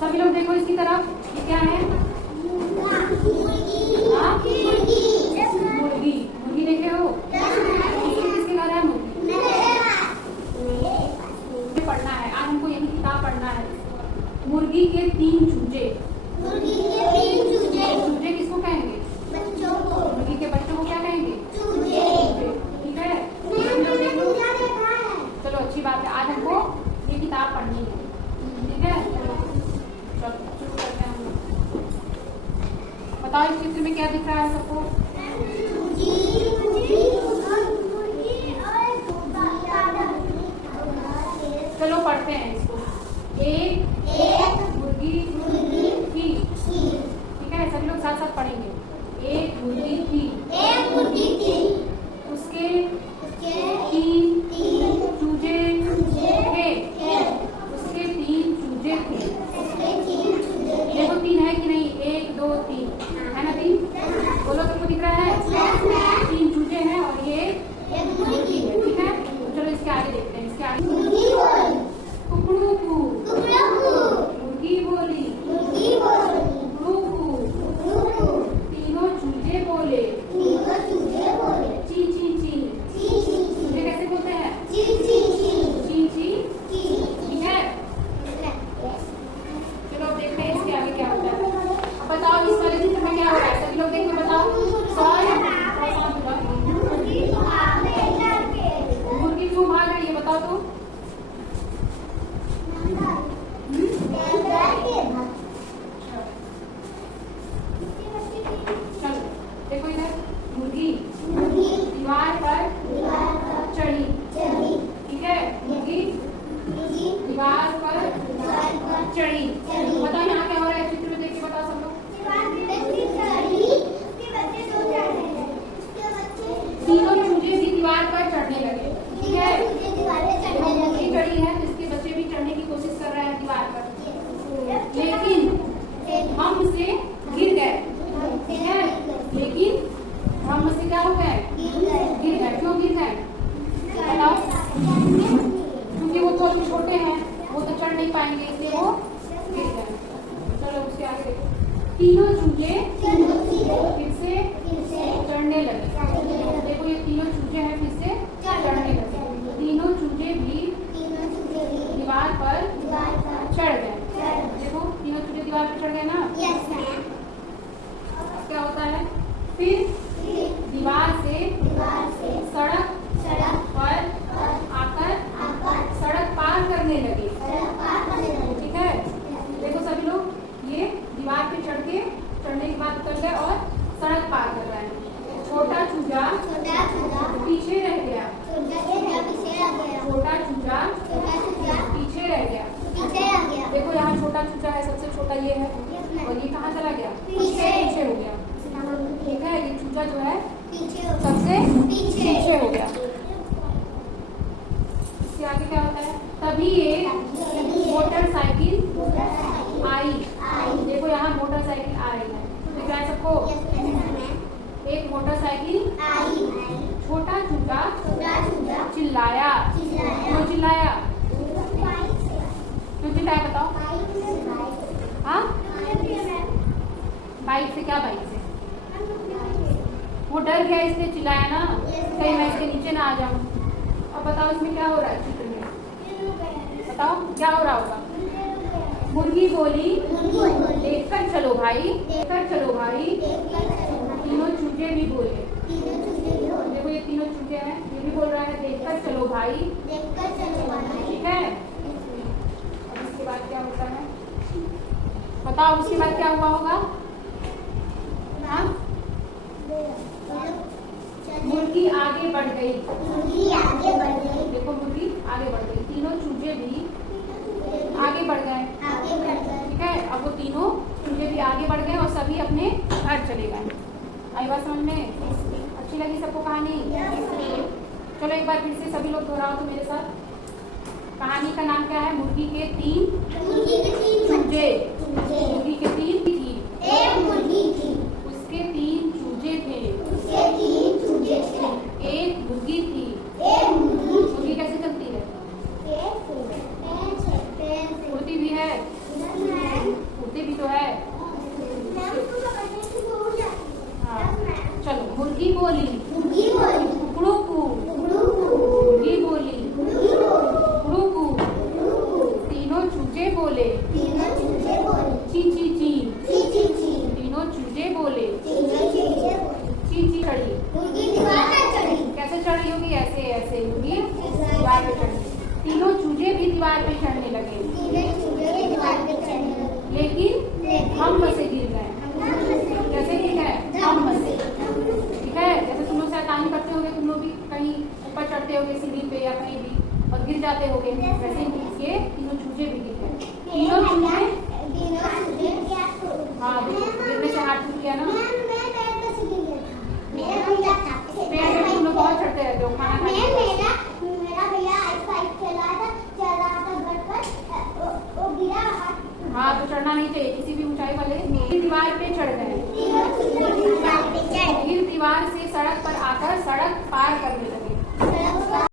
सभी लोग देखो इसकी तरफ, ये क्या है? मुर्गी। मुर्गी देखे हो? किसके घर है मुर्गी? पढ़ना है आज हमको, यही किताब पढ़ना है। मुर्गी के 3 चूजे। चूजे किसको कहेंगे? मुर्गी के बच्चों को क्या कहेंगे? ठीक है, चलो अच्छी बात है। आज हमको ये किताब पढ़नी है, ठीक है। चलो शुरू करते हैं हम लोग। बताओ इस चित्र में क्या दिख रहा है सबको? चलो पढ़ते हैं इसको। एक मुर्गी थी, ठीक है, सभी लोग साथ साथ पढ़ेंगे। एक मुर्गी थी, उसके 3 चूजे थे, उसके 3 चूजे थे। देखो 3 है कि नहीं? 1 2 3 है ना? 3 बोलो, तुमको दिख रहा है? 3 चूजे हैं और ये एक मुर्गी है, ठीक है। तो चलो इसके आगे देखते हैं। इसके आगे कुकड़ू कू, मुर्गी बोली, कुकड़ू कू, तीनों चूजे बोले, ची ची ची। चूजे कैसे बोलते हैं? ची ची, ठीक है। चलो अब देखते हैं इसके आगे क्या होता है। अब बताओ इस वाले चित्र में क्या हो रहा है? सभी लोग देखो, बताओ। मुर्गी क्यों भाग रही है? बताओ तो। चलो देखो इधर, मुर्गी दीवार पर चढ़ी, ठीक है। मुर्गी दीवार पर चढ़ी। बताओ यहाँ क्या हो रहा है? चित्र में देख के बताओ सब लोग। तीनों चूजे भी दीवार पर चढ़ने लगे, ठीक है। मुर्गी चढ़ी है तो इसके बच्चे भी चढ़ने की कोशिश कर रहे हैं दीवार पर, लेकिन हम से गिर गए, ठीक है। लेकिन हम से क्या हो गए? गिर गए। क्यों गिर गए बताओ? क्योंकि वो थोड़े छोटे हैं, वो तो चढ़ नहीं पाएंगे, इसलिए वो गिर गए। चलो उसके आगे देखो। तीनों चूजे फिर से चढ़ने लगे। देखो ये तीनों चूजे हैं, फिर से चढ़ने लगे। तीनों चूजे भी दीवार पर चढ़ गए। देखो तीनों चूजे दीवार पर चढ़ गए ना। अब क्या होता है? फिर दीवार से सड़क पर आकर सड़क पार करने लगे, ठीक है। देखो सभी लोग ये दीवार पे चढ़ने के बाद उतर गए और सड़क पार कर रहे हैं। छोटा चूजा पीछे रह गया, छोटा चूजा पीछे रह गया। देखो यहाँ छोटा चूजा है, सबसे छोटा ये है, और ये कहाँ चला गया? पीछे हो गया, ठीक है। ये चूजा जो है सबसे पीछे हो गया। इसके आगे क्या होता है? तभी एक मोटरसाइकिल आई। देखो यहाँ मोटरसाइकिल आ रही है, दिख रहा है सबको? एक मोटरसाइकिल आई। छोटा चूजा चिल्लाया। क्यों चिल्लाया? क्यों चिल्लाया बताओ? हाँ, बाइक से। क्या बाइक से? वो डर गया इसलिए चिल्लाया ना, कहीं मैं इसके नीचे ना आ जाऊं। अब बताओ इसमें क्या हो रहा है चित्र में? बताओ क्या हो रहा होगा? मुर्गी बोली, देखकर चलो भाई, देखकर चलो भाई। तीनों चूजे भी बोले। देखो ये तीनों चूजे हैं, ये भी बोल रहा है देखकर चलो भाई, ठीक है। अब इसके बाद क्या होता है बताओ? उसके बाद क्या हुआ होगा? हाँ, मुर्गी आगे बढ़ गई। देखो मुर्गी आगे बढ़ गई। तीनों चूजे भी आगे बढ़ गए, ठीक है। अब वो तीनों चूजे भी आगे बढ़ गए और सभी अपने घर चले गए। आई बात समझ में? अच्छी लगी सबको कहानी? चलो एक बार फिर से सभी लोग दोहराओ तो मेरे साथ। कहानी का नाम क्या है? मुर्गी के 3 चूजे। मुर्गी के 3 थी, एक मुर्गी थी, उसके 3 चूजे थे, एक मुर्गी थी। मुर्गी कैसे चलती है? उड़ती भी है। बोले तीनों चूजे बोले ची ची ची। ची ची ची। तीनों चूजे बोले तीनों चूजे बोले। ची ची चढ़ी। मुर्गी दीवार पर चढ़ी। कैसे चढ़ रही होगी? ऐसे ऐसे मुर्गी दीवार पे चढ़ी। तीनों चूजे भी दीवार पे चढ़ने लगे तीनों चूजे भी दीवार पे चढ़ने लगे। लेकिन हम में से गिर गए। कैसे गिर गए? हम में से। ठीक है, जैसे तुम लोग शैतानी करते होगे, तुम लोग भी कहीं ऊपर चढ़ते होगे सीढ़ी पे या कहीं भी और गिर जाते होगे, वैसे ये तीनों चूजे भी गिर गए। तीनों चूजे हाँ गिरने से हाथ टूट गया ना। पेड़ पे तुम लोग बहुत चढ़ते रहते हो खाना खाने के बाद। मेरा भैया आइसक्रीम चल रहा था घर पर, वो गिरा हाथ। हाँ तो चढ़ना नहीं चाहिए किसी भी ऊंचाई वाले। दीवार पे चढ़ गए, दीवार पे चढ़। फिर दीवार से सड़क पर आकर सड़क पार करने लगे।